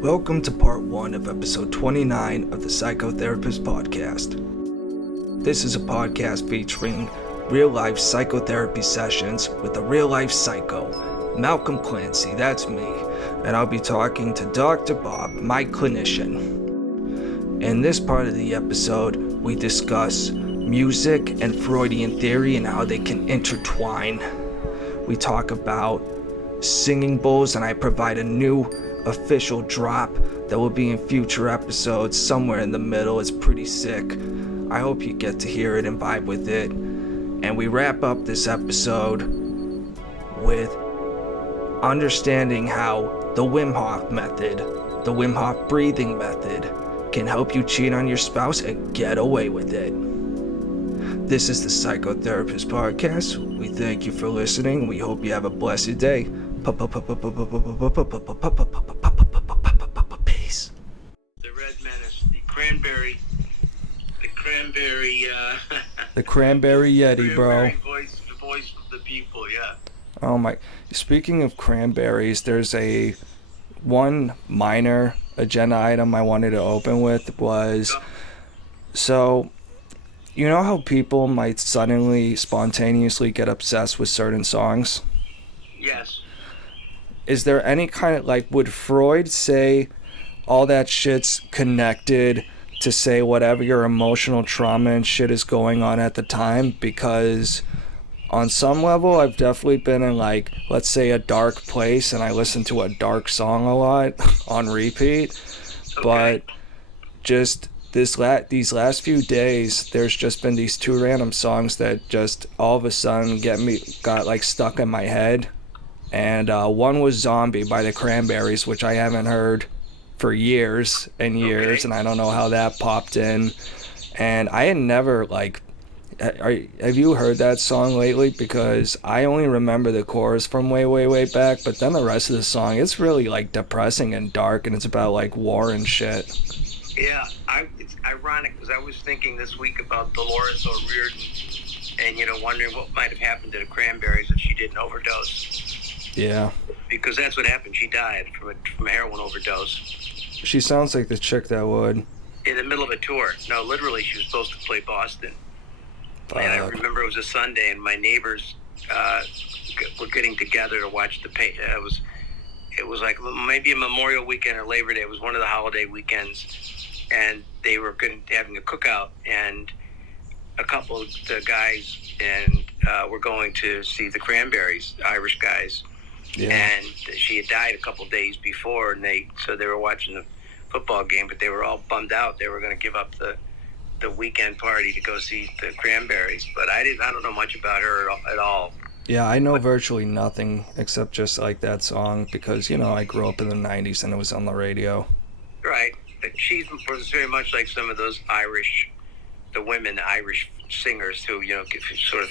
Welcome to part 1 of episode 29 of the Psychotherapist Podcast. This is a podcast featuring real-life psychotherapy sessions with a real-life psycho, Malcolm Clancy, that's me, and I'll be talking to Dr. Bob, my clinician. In this part of the episode, we discuss music and Freudian theory and how they can intertwine. We talk about singing bowls, and I provide a new official drop that will be in future episodes somewhere in the middle. It's pretty sick. I hope you get to hear it and vibe with it. And we wrap up this episode with understanding how the Wim Hof method, the Wim Hof breathing method, can help you cheat on your spouse and get away with it. This is the Psychotherapist Podcast. We thank you for listening. We hope you have a blessed day. Peace. The Red Menace, the Cranberry, the Cranberry Yeti, bro. The voice of the people, yeah. Oh my! Speaking of cranberries, there's one minor agenda item I wanted to open with was, so, you know how people might suddenly, spontaneously get obsessed with certain songs? Yes. Is there any kind of, would Freud say all that shit's connected to say whatever your emotional trauma and shit is going on at the time? Because on some level, I've definitely been in, let's say a dark place, and I listen to a dark song a lot on repeat. Okay. But just these last few days, there's just been these two random songs that just all of a sudden got stuck in my head. And one was Zombie by the Cranberries, which I haven't heard for years and years, Okay. and I don't know how that popped in. And I had never, have you heard that song lately? Because I only remember the chorus from way, way, way back, but then the rest of the song, it's really, depressing and dark, and it's about, war and shit. Yeah, it's ironic, because I was thinking this week about Dolores Reynolds and, wondering what might have happened to the Cranberries if she didn't overdose. Yeah. Because that's what happened. She died from a heroin overdose. She sounds like the chick that would. In the middle of a tour. No, literally, she was supposed to play Boston. And I remember it was a Sunday, and my neighbors were getting together to watch it was like maybe a Memorial Weekend or Labor Day. It was one of the holiday weekends, and they were having a cookout, and a couple of the guys were going to see the Cranberries, Irish guys. Yeah. And she had died a couple of days before, and they were watching the football game, but they were all bummed out. They were going to give up the weekend party to go see the Cranberries. But I don't know much about her at all. Yeah, I know virtually nothing except just that song because, I grew up in the 90s and it was on the radio. Right. But she was very much like some of those Irish singers who, sort of,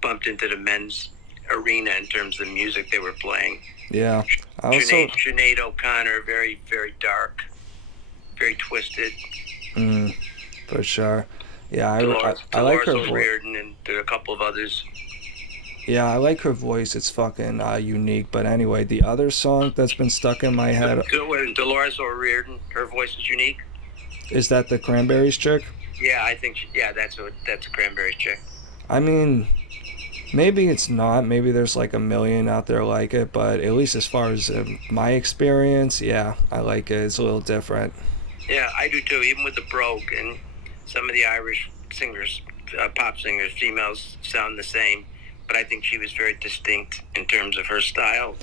bumped into the men's arena in terms of the music they were playing. Yeah. Sinead O'Connor, very, very dark, very twisted. For sure. Yeah, I like her voice. Reardon, and there are a couple of others. Yeah, I like her voice. It's fucking unique. But anyway, the other song that's been stuck in my head. Dolores Reynolds, her voice is unique. Is that the Cranberries chick? Yeah, I think. That's a Cranberries chick. I mean, maybe it's not. Maybe there's a million out there like it. But at least as far as my experience, yeah, I like it. It's a little different. Yeah, I do too. Even with the Brogue and some of the Irish singers, pop singers, females sound the same. But I think she was very distinct in terms of her style.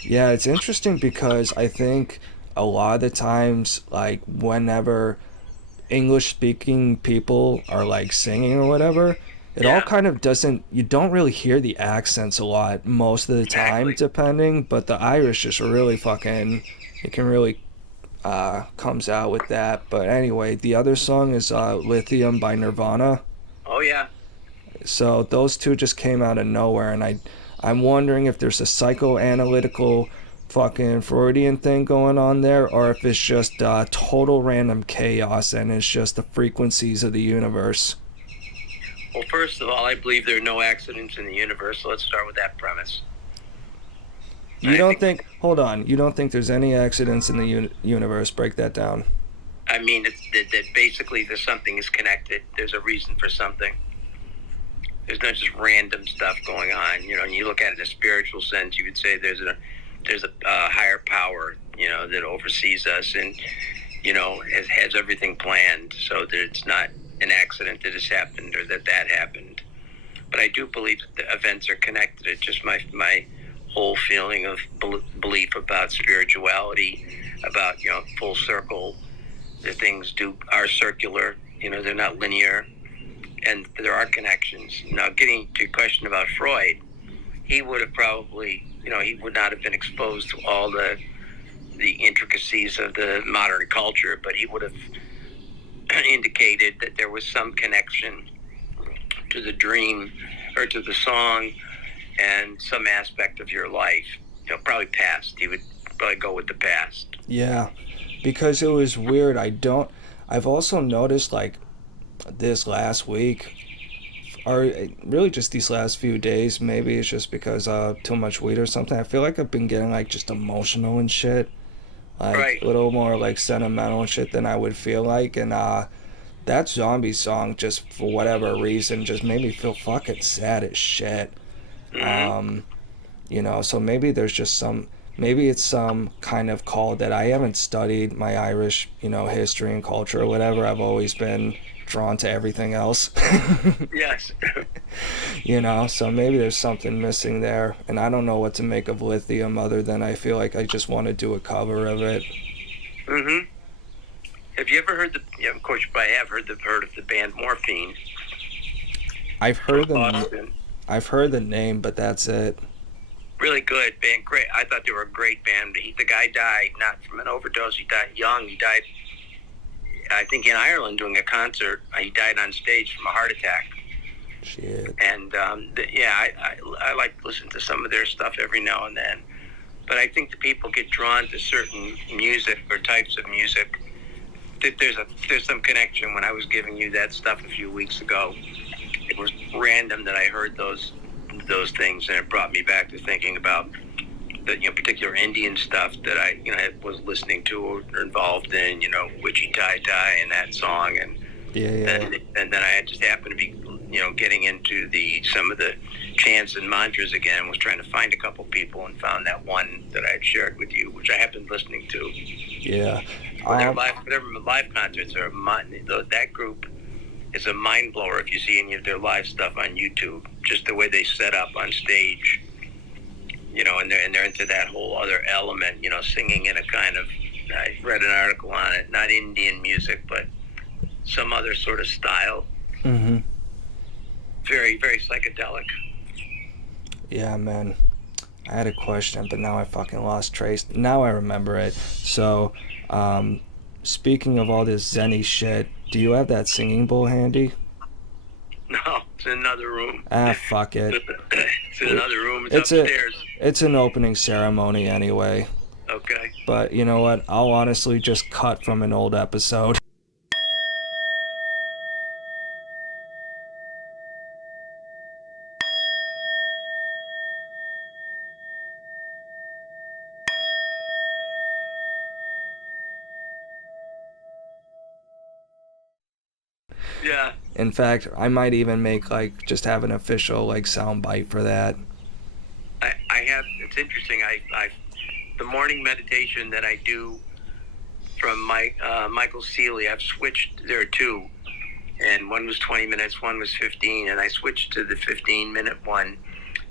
Yeah, it's interesting because I think a lot of the times, whenever English-speaking people are, singing or whatever, it all kind of doesn't, you don't really hear the accents a lot most of the time, depending, but the Irish just really fucking, it can really, comes out with that. But anyway, the other song is Lithium by Nirvana. Oh, yeah. So those two just came out of nowhere, and I'm wondering if there's a psychoanalytical fucking Freudian thing going on there, or if it's just total random chaos and it's just the frequencies of the universe. Well, first of all, I believe there are no accidents in the universe, so let's start with that premise. You don't think Hold on. You don't think there's any accidents in the universe? Break that down. I mean, that basically there's something is connected. There's a reason for something. There's not just random stuff going on. You know, and you look at it in a spiritual sense, you would say there's a higher power, you know, that oversees us and, you know, has everything planned so that it's not an accident that has happened or that happened. But I do believe that the events are connected. It's just my whole feeling of belief about spirituality, about, you know, full circle. The things are circular, you know, they're not linear, and there are connections. Now, getting to your question about Freud, he would have probably, you know, he would not have been exposed to all the intricacies of the modern culture, but he would have indicated that there was some connection to the dream or to the song and some aspect of your life. You know, probably past. He would probably go with the past. Yeah, because it was weird. I've also noticed, like, this last week, or really just these last few days, maybe it's just because too much weed or something, I feel like I've been getting, like, just emotional and shit. Like, right. A little more, like, sentimental and shit than I would feel like, and that Zombie song, just for whatever reason, just made me feel fucking sad as shit. Mm-hmm. You know, so maybe there's just maybe it's some kind of call that I haven't studied my Irish, you know, history and culture or whatever. I've always been drawn to everything else. Yes. You know, so maybe there's something missing there, and I don't know what to make of Lithium other than I feel like I just want to do a cover of it. Mm-hmm. Have you ever heard of course you probably have heard of the band Morphine? I've heard Boston. I've heard the name, but that's it. Really good band, great. I thought they were a great band. The guy died not from an overdose. He died young. He died, I think, in Ireland doing a concert. He died on stage from a heart attack. Shit. And I like to listen to some of their stuff every now and then. But I think the people get drawn to certain music or types of music. There's some connection. When I was giving you that stuff a few weeks ago, it was random that I heard those things, and it brought me back to thinking about the, you know, particular Indian stuff that I, you know, was listening to or involved in, you know, Witchy Tie Tie and that song, and then I just happened to be, you know, getting into some of the chants and mantras again. Was trying to find a couple people and found that one that I had shared with you, which I have been listening to. Yeah. Their live concerts are that group is a mind blower if you see any of their live stuff on YouTube. Just the way they set up on stage, you know, and they're into that whole other element, you know, singing in a kind of, I read an article on it, not Indian music, but some other sort of style. Mm-hmm. Very, very psychedelic. Yeah, man. I had a question, but now I fucking lost trace. Now I remember it. So, speaking of all this Zen-y shit, do you have that singing bowl handy? No, it's in another room. Ah, fuck it. It's in another room. It's upstairs. It's an opening ceremony anyway. Okay. But you know what? I'll honestly just cut from an old episode. Yeah. In fact, I might even make, like, just have an official, like, sound bite for that. I have, it's interesting, the morning meditation that I do from Michael Seeley, I've switched, there are two, and one was 20 minutes, one was 15, and I switched to the 15-minute one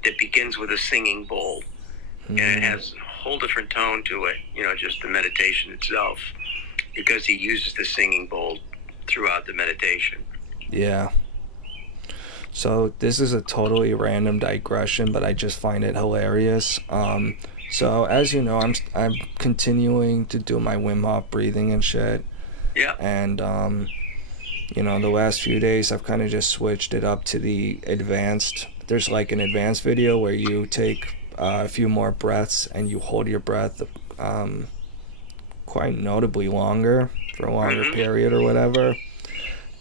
that begins with a singing bowl, and it has a whole different tone to it, you know, just the meditation itself, because he uses the singing bowl throughout the meditation. Yeah. So this is a totally random digression, but I just find it hilarious. So as you know, I'm continuing to do my Wim Hof breathing and shit. Yeah. And you know, the last few days I've kind of just switched it up to the advanced. There's like an advanced video where you take a few more breaths and you hold your breath quite notably longer for a longer period or whatever.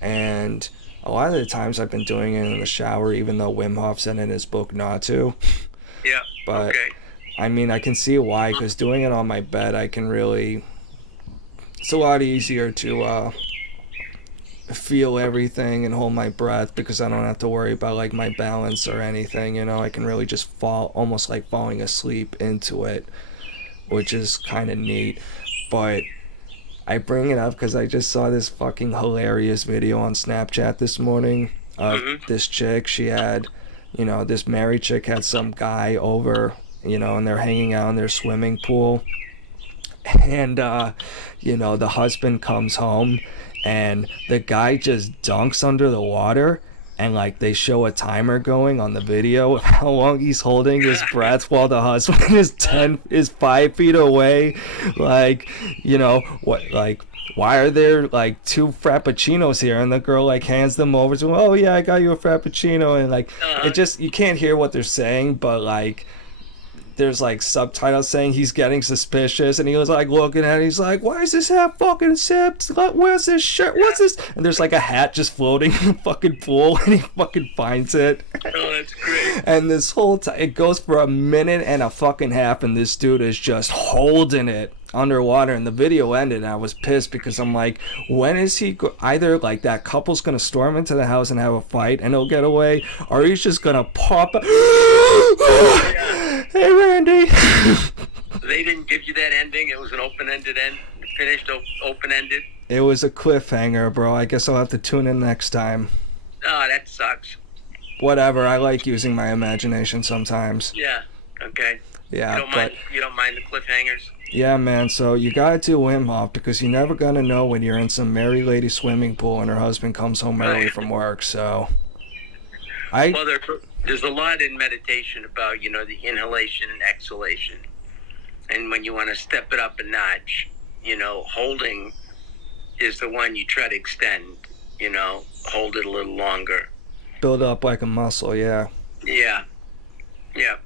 And a lot of the times I've been doing it in the shower, even though Wim Hof said in his book not to. Yeah. But okay. I mean, I can see why, because doing it on my bed, I can really... It's a lot easier to feel everything and hold my breath, because I don't have to worry about like my balance or anything, you know. I can really just fall, almost like falling asleep into it, which is kind of neat. But I bring it up because I just saw this fucking hilarious video on Snapchat this morning of this chick. She had, you know, this married chick had some guy over, you know, and they're hanging out in their swimming pool. And, you know, the husband comes home and the guy just dunks under the water, and like they show a timer going on the video of how long he's holding his breath while the husband is 5 feet away. Like, you know, what, like, why are there like 2 frappuccinos here? And the girl like hands them over to him. Oh yeah, I got you a frappuccino. And like, it just, you can't hear what they're saying, but like, there's like subtitles saying he's getting suspicious, and he was like looking at it, he's like, why is this hat fucking zipped? Where's this shirt? What's this? And there's like a hat just floating in the fucking pool, and he fucking finds it. Oh, that's great. And this whole time, it goes for a minute and a fucking half, and this dude is just holding it underwater, and the video ended, and I was pissed because I'm like, when is he either like that couple's gonna storm into the house and have a fight and he'll get away, or he's just gonna pop up. Hey Randy. They didn't give you that ending? It was an open-ended end? Finished open-ended? It was a cliffhanger, bro. I guess I'll have to tune in next time. Oh, that sucks. Whatever, I like using my imagination sometimes. Yeah, okay. Yeah, you don't mind the cliffhangers? Yeah, man, so you gotta do Wim Hof, because you're never gonna know when you're in some married lady swimming pool and her husband comes home early from work, so... Well, there's a lot in meditation about, you know, the inhalation and exhalation. And when you want to step it up a notch, you know, holding is the one you try to extend, you know, hold it a little longer. Build up like a muscle, yeah. Yeah. Yeah.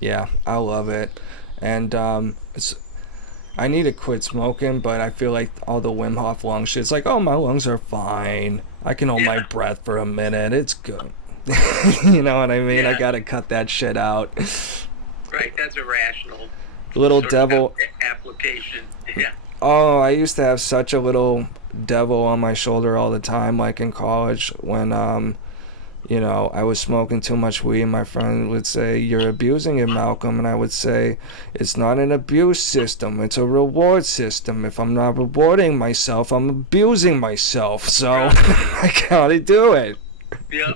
Yeah, I love it. And I need to quit smoking, but I feel like all the Wim Hof lung shit, it's like, oh, my lungs are fine. I can hold my breath for a minute. It's good. You know what I mean? Yeah. I gotta cut that shit out. Right, that's a rational little devil application. Yeah. Oh, I used to have such a little devil on my shoulder all the time, like in college when you know, I was smoking too much weed. My friend would say, you're abusing it, Malcolm. And I would say, it's not an abuse system. It's a reward system. If I'm not rewarding myself, I'm abusing myself. So I gotta do it. Yeah.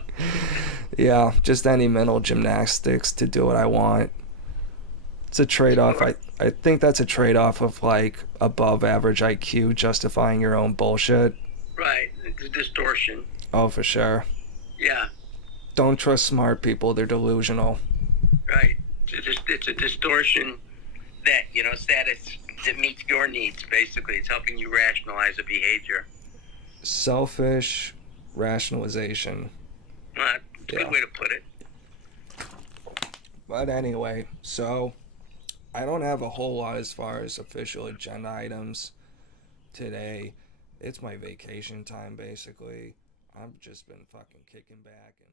Yeah, just any mental gymnastics to do what I want. It's a trade-off. I think that's a trade-off of like above average IQ justifying your own bullshit. Right. It's a distortion. Oh, for sure. Yeah. Don't trust smart people. They're delusional. Right. It's a distortion that, you know, that meets your needs, basically. It's helping you rationalize a behavior. Selfish rationalization. Well, that's a good way to put it. But anyway, so I don't have a whole lot as far as official agenda items today. It's my vacation time, basically. I've just been fucking kicking back and